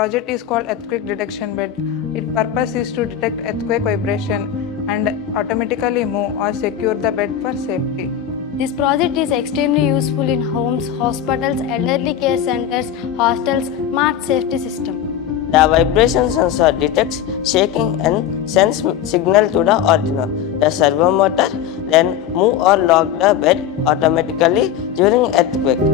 project is called EarthQuick Detection Bed. Its purpose is to detect earthquake vibration and automatically move or secure the bed for safety. This project is extremely useful in homes, hospitals, elderly care centers, hostels, smart safety system. The vibration sensor detects shaking and sends signal to the Arduino. The servo motor then move or lock the bed automatically during earthquake.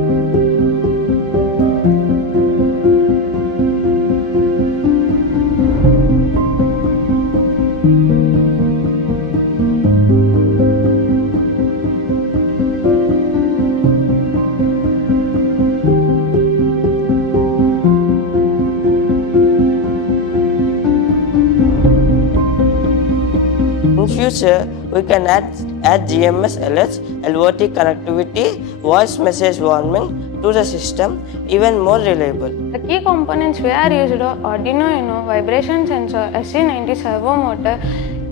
In future, we can add GMS alerts, LOT connectivity, voice message warning to the system, even more reliable. The key components we are used are Arduino Uno, vibration sensor, SC90 servo motor,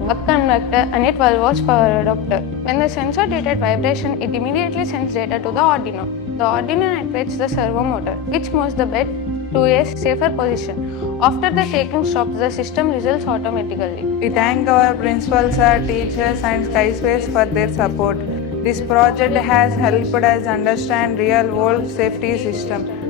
buck conductor and a 12 volts power adapter. When the sensor detects vibration, it immediately sends data to the Arduino. The Arduino activates the servo motor, which moves the bed to a safer position. After the shaking stops, the system resolves automatically. We thank our principals, our teachers and Skyspace for their support. This project has helped us understand real-world safety system.